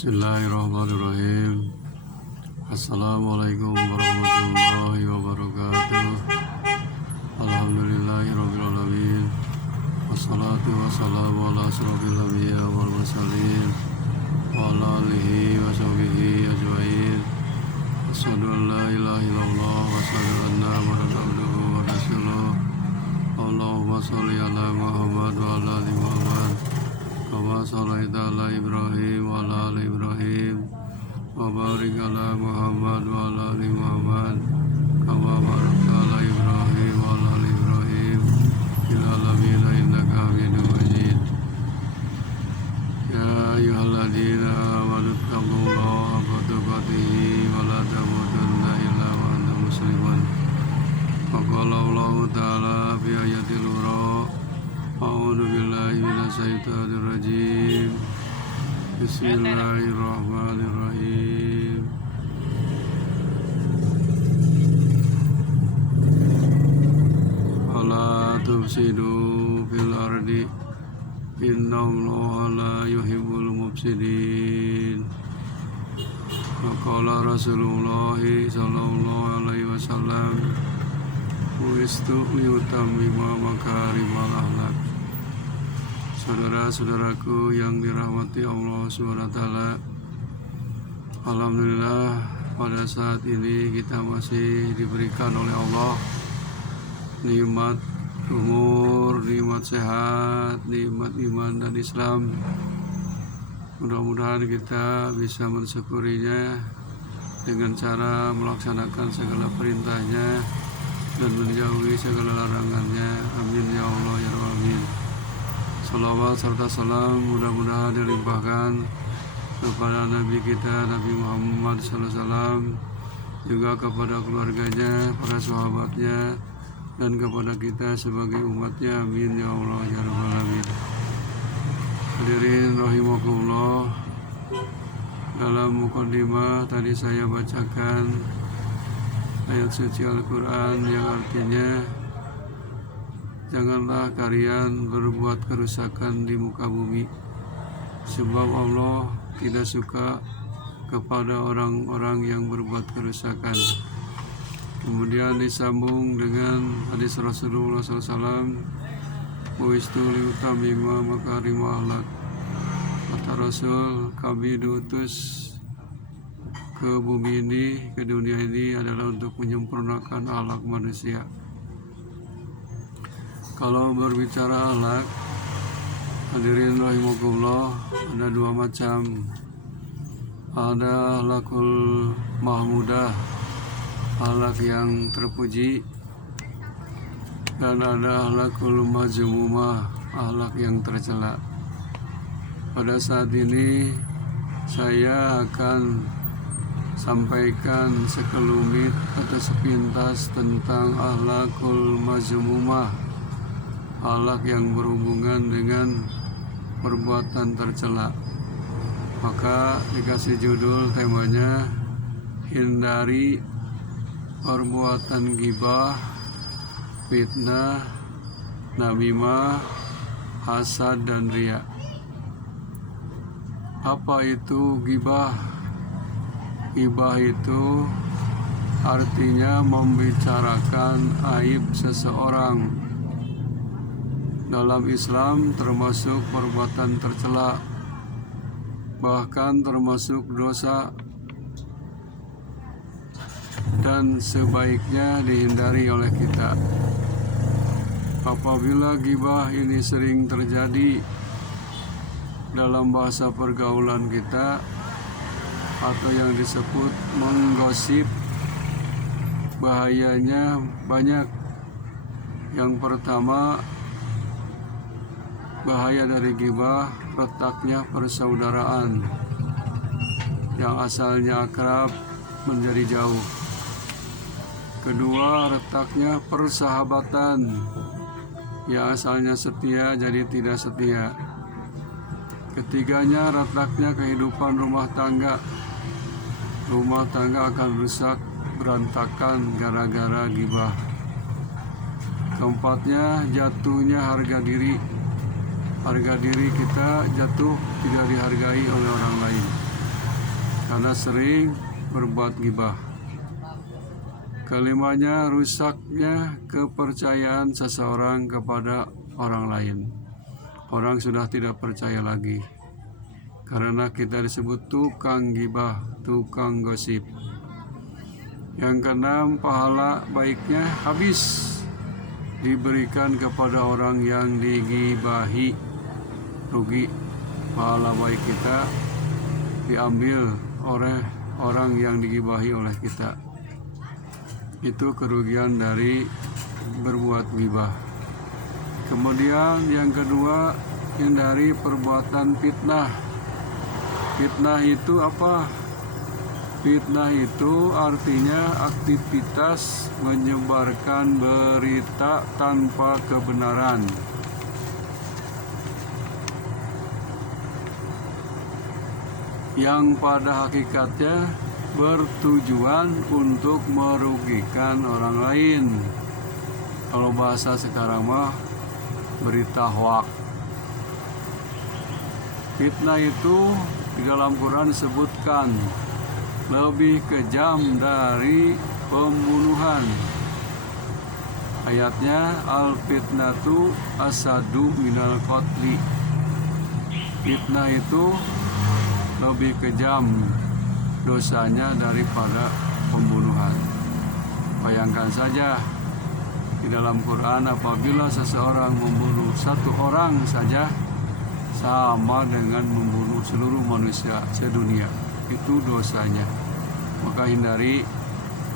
Bismillahirrahmanirrahim. Assalamualaikum warahmatullahi wabarakatuh. Alhamdulillahirrabbilalamin. Wassalatu wassalamu ala asrofil anbiya wal mursalin wa ala alihi wa sahbihi ajma'in. Asyhadu an la ilaha illallah wa asyhadu anna Muhammadan abduhu wa rasuluh. Allahumma sholli ala Muhammad wa ala ali Muhammad kama shallaita ala Ibrahim wa ala ali Ibrahim wa barik ala Muhammad wa ala ali Muhammad kama barakta ala Ibrahim wa ala ali Ibrahim fil alamin innaka Hamidum Majid. Ya ayyuhalladzina amanu taqullaha haqqa tuqatih wa la tamutunna illa wa antum muslimun. Faqala Allah ta'ala fi ayatil ura, a'udzu billahi minasyaitonir rajim. Bismillahirrahmanirrahim. Wala tufsidu fil ardi innallaha la yuhibbul mufsidin. Qala Rasulullah sallallahu alaihi wasallam, "Buistu liyutammima makarimal akhlaq." Saudara-saudaraku yang dirahmati Allah SWT, alhamdulillah pada saat ini kita masih diberikan oleh Allah nikmat umur, nikmat sehat, nikmat iman dan Islam. Mudah-mudahan kita bisa mensyukurinya dengan cara melaksanakan segala perintahnya dan menjauhi segala larangannya. Amin ya Allah ya Rabbal alamin. Salawat serta salam mudah-mudahan dilimpahkan kepada Nabi kita Nabi Muhammad SAW, juga kepada keluarganya, para sahabatnya, dan kepada kita sebagai umatnya. Amin ya Allah ya Rabbal alamin. Hadirin rahimakumullah, dalam mukaddimah tadi saya bacakan ayat suci Al-Quran yang artinya, janganlah kalian berbuat kerusakan di muka bumi, sebab Allah tidak suka kepada orang-orang yang berbuat kerusakan. Kemudian disambung dengan hadis Rasulullah SAW, "Buistu liyutammima makarimal akhlaq." Kata Rasul, kami diutus ke bumi ini, ke dunia ini adalah untuk menyempurnakan akhlak manusia. Kalau berbicara akhlak, hadirin rahimakumullah, ada dua macam. Ada akhlakul mahmudah, akhlak yang terpuji, dan ada akhlakul mazmumah, akhlak yang tercela. Pada saat ini saya akan sampaikan sekelumit atau sepintas tentang akhlakul mazmumah, akhlak yang berhubungan dengan perbuatan tercela. Maka dikasih judul temanya, hindari perbuatan ghibah, fitnah, namimah, hasad, dan riya. Apa itu ghibah? Ghibah itu artinya membicarakan aib seseorang. Dalam Islam termasuk perbuatan tercela, bahkan termasuk dosa, dan sebaiknya dihindari oleh kita. Apabila ghibah ini sering terjadi dalam bahasa pergaulan kita, atau yang disebut menggosip, bahayanya banyak. Yang pertama, bahaya dari ghibah, retaknya persaudaraan yang asalnya akrab menjadi jauh. Kedua, retaknya persahabatan yang asalnya setia jadi tidak setia. Ketiganya, retaknya kehidupan rumah tangga. Rumah tangga akan rusak, berantakan gara-gara ghibah. Keempatnya, jatuhnya harga diri. Harga diri kita jatuh, tidak dihargai oleh orang lain. karena sering berbuat ghibah. Kelimanya, rusaknya kepercayaan seseorang kepada orang lain. Orang sudah tidak percaya lagi karena kita disebut tukang ghibah, tukang gosip. Yang keenam, pahala baiknya habis diberikan kepada orang yang dighibahi. Rugi, pahala baik kita diambil oleh orang yang dighibahi oleh kita. Itu kerugian dari berbuat ghibah. Kemudian yang kedua, hindari perbuatan fitnah. Fitnah itu apa? Fitnah itu artinya aktivitas menyebarkan berita tanpa kebenaran. Yang pada hakikatnya bertujuan untuk merugikan orang lain. Kalau bahasa sekarang mah berita hoak. Fitnah itu di dalam Quran disebutkan lebih kejam dari pembunuhan. Ayatnya al-fitnatu asadu minal qatli. Fitnah itu lebih kejam dosanya daripada pembunuhan. Bayangkan saja, di dalam Quran apabila seseorang membunuh satu orang saja sama dengan membunuh seluruh manusia sedunia. Itu dosanya. Maka hindari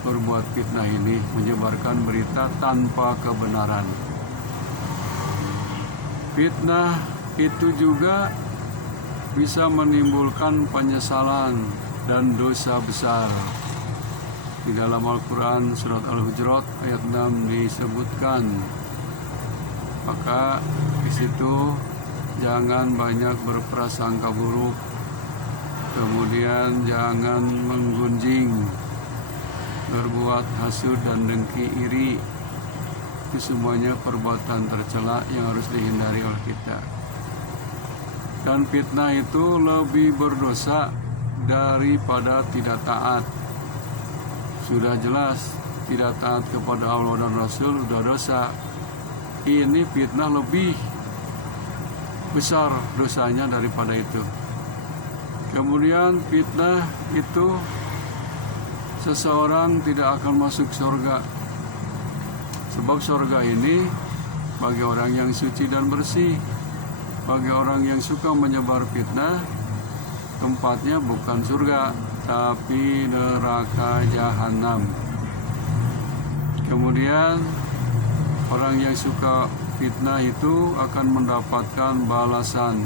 berbuat fitnah ini, menyebarkan berita tanpa kebenaran. Fitnah itu juga bisa menimbulkan penyesalan dan dosa besar. Di dalam Al-Quran surat Al-Hujurat ayat 6 disebutkan, maka di situ jangan banyak berprasangka buruk, kemudian jangan menggunjing, berbuat hasud dan dengki iri. Itu semuanya perbuatan tercela yang harus dihindari oleh kita. Dan fitnah itu lebih berdosa daripada tidak taat. Sudah jelas tidak taat kepada Allah dan Rasul sudah dosa. Ini fitnah lebih besar dosanya daripada itu. Kemudian fitnah itu seseorang tidak akan masuk surga. Sebab surga ini bagi orang yang suci dan bersih. Bagi orang yang suka menyebar fitnah, tempatnya bukan surga, tapi neraka jahanam. Kemudian orang yang suka fitnah itu akan mendapatkan balasan.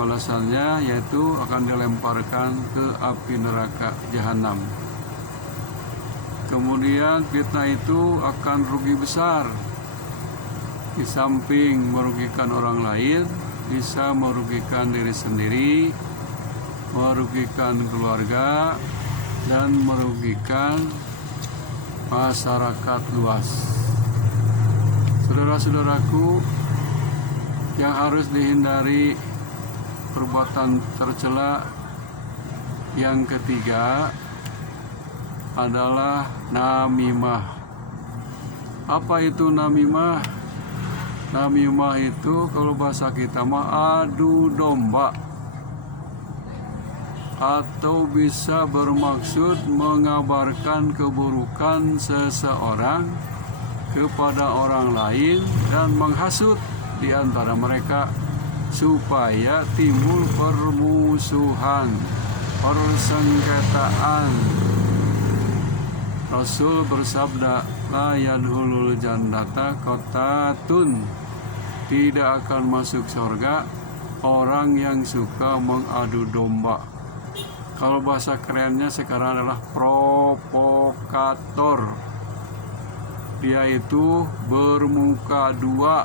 Balasannya yaitu akan dilemparkan ke api neraka jahanam. Kemudian fitnah itu akan rugi besar. Di samping merugikan orang lain, bisa merugikan diri sendiri, merugikan keluarga, dan merugikan masyarakat luas. Saudara-saudaraku, yang harus dihindari perbuatan tercela yang ketiga adalah namimah. Apa itu namimah? Namimah itu kalau bahasa kita mah adu domba, atau bisa bermaksud mengabarkan keburukan seseorang kepada orang lain dan menghasut di antara mereka supaya timbul permusuhan, persengketaan. Rasul bersabda, la yadkhulul jannata qatatun, tidak akan masuk surga orang yang suka mengadu domba. Kalau bahasa kerennya sekarang adalah provokator. Dia itu bermuka dua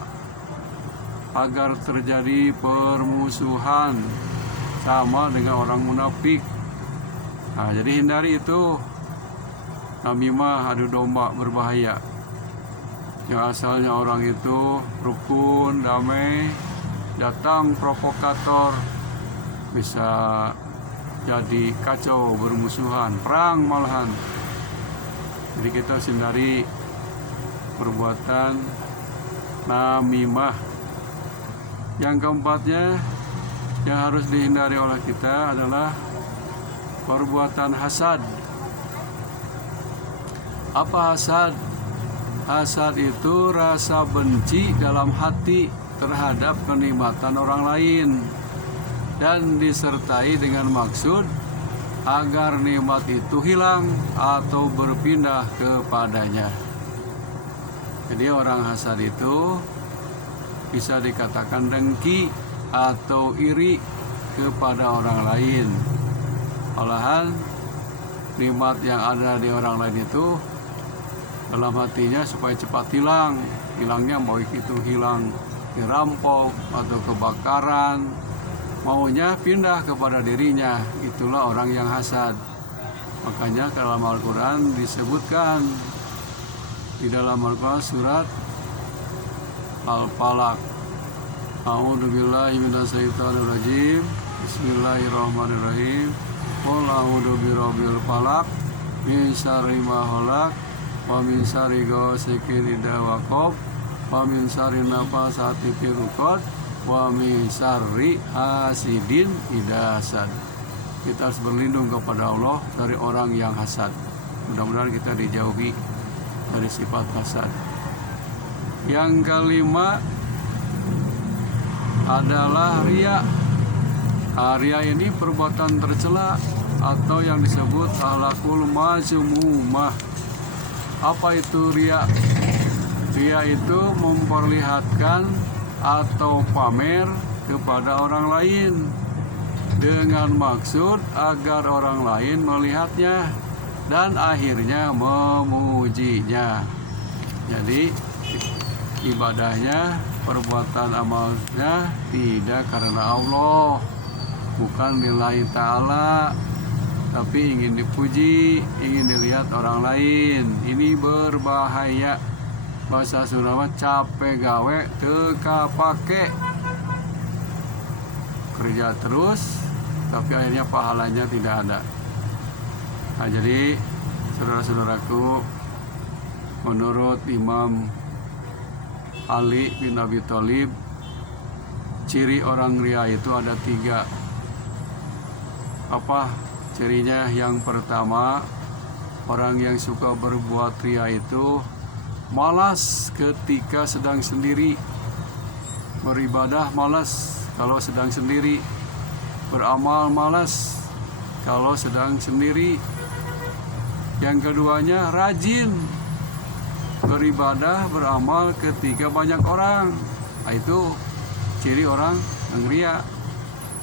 agar terjadi permusuhan, sama dengan orang munafik. Nah, jadi hindari itu. Namimah, adu domba, berbahaya. Yang asalnya orang itu rukun, damai, datang provokator, bisa jadi kacau, bermusuhan, perang malahan. Jadi kita harus hindari perbuatan namimah. Yang keempatnya yang harus dihindari oleh kita adalah perbuatan hasad. Apa hasad? Hasad itu rasa benci dalam hati terhadap kenikmatan orang lain dan disertai dengan maksud agar nikmat itu hilang atau berpindah kepadanya. Jadi orang hasad itu bisa dikatakan dengki atau iri kepada orang lain. Malahan nikmat yang ada di orang lain itu dalam hatinya supaya cepat hilang. Hilangnya mau itu hilang dirampok atau kebakaran, maunya pindah kepada dirinya. Itulah orang yang hasad. Makanya dalam Al-Quran disebutkan di dalam Al-Quran surat Al-Falaq, A'udzubillahi minasyaitonirrajim, Bismillahirrahmanirrahim, Qul a'udzu birabbil falaq, min syarri ma khalaq, wa min syarri ghasiqin idza waqab, wa min syarri nafasati fil 'uqad, wa min syarri hasidin idza hasad. Kita harus berlindung kepada Allah dari orang yang hasad. Mudah-mudahan kita dijauhi dari sifat hasad. Yang kelima adalah riya. Riya ini perbuatan tercela atau yang disebut akhlakul mazmumah. Apa itu riya? Riya itu memperlihatkan atau pamer kepada orang lain dengan maksud agar orang lain melihatnya dan akhirnya memujinya. Jadi ibadahnya, perbuatan amalnya tidak karena Allah, bukan lillahi ta'ala, tapi ingin dipuji, ingin dilihat orang lain. Ini berbahaya. Bahasa Sunda capek gawe teka pake, kerja terus tapi akhirnya pahalanya tidak ada. Nah, jadi saudara-saudaraku, menurut Imam Ali bin Abi Thalib, ciri orang riya itu ada 3. Apa cirinya? Yang pertama, orang yang suka berbuat riya itu malas ketika sedang sendiri. Beribadah malas kalau sedang sendiri, beramal malas kalau sedang sendiri. Yang keduanya, rajin beribadah, beramal ketika banyak orang. Nah, itu ciri orang yang ria.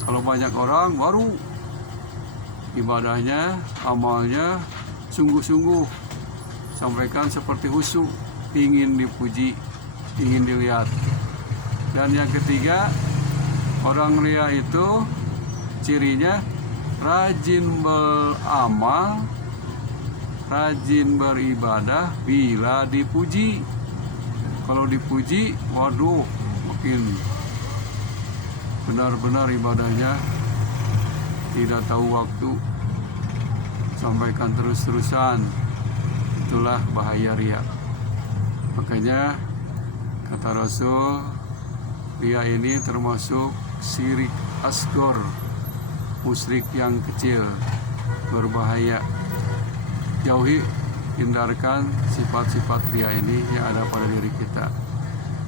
Kalau banyak orang baru ibadahnya, amalnya sungguh-sungguh, sampaikan seperti khusyuk, ingin dipuji, ingin dilihat. Dan yang ketiga, orang ria itu cirinya rajin beramal, rajin beribadah bila dipuji. Kalau dipuji, waduh, makin benar-benar ibadahnya, tidak tahu waktu, sampaikan terus-terusan. Itulah bahaya riya. Makanya kata Rasul, riya ini termasuk syirik asghar, musyrik yang kecil, berbahaya. Jauhi, hindarkan sifat-sifat riya ini yang ada pada diri kita.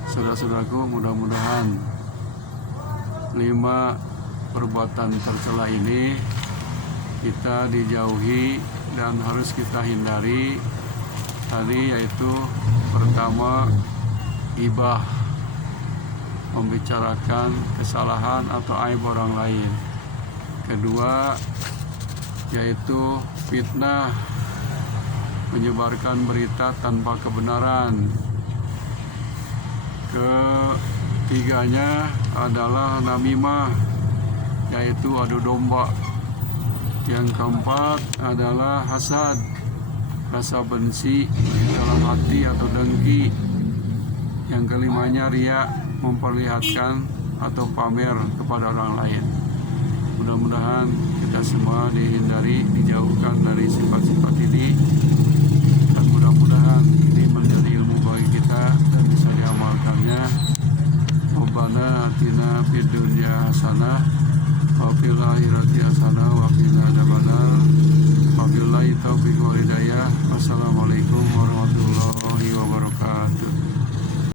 Saudara-saudaraku, mudah-mudahan 5 perbuatan tercela ini kita dijauhi dan harus kita hindari. Tadi yaitu pertama, ghibah, membicarakan kesalahan atau aib orang lain. Kedua, yaitu fitnah, menyebarkan berita tanpa kebenaran. Ketiganya adalah namimah, yaitu adu domba. Yang keempat adalah hasad, rasa benci dalam hati atau dengki. Yang kelimanya riya, memperlihatkan atau pamer kepada orang lain. Mudah-mudahan kita semua dihindari, dijauhkan dari sifat-sifat ini, dan mudah-mudahan ini menjadi ilmu bagi kita dan bisa diamalkannya. Rabbana atina fid dunya hasanah wa fil akhirati hasanah wa qina adzabannar. Wabillahi taufiq wal hidayah. Wassalamualaikum warahmatullahi wabarakatuh.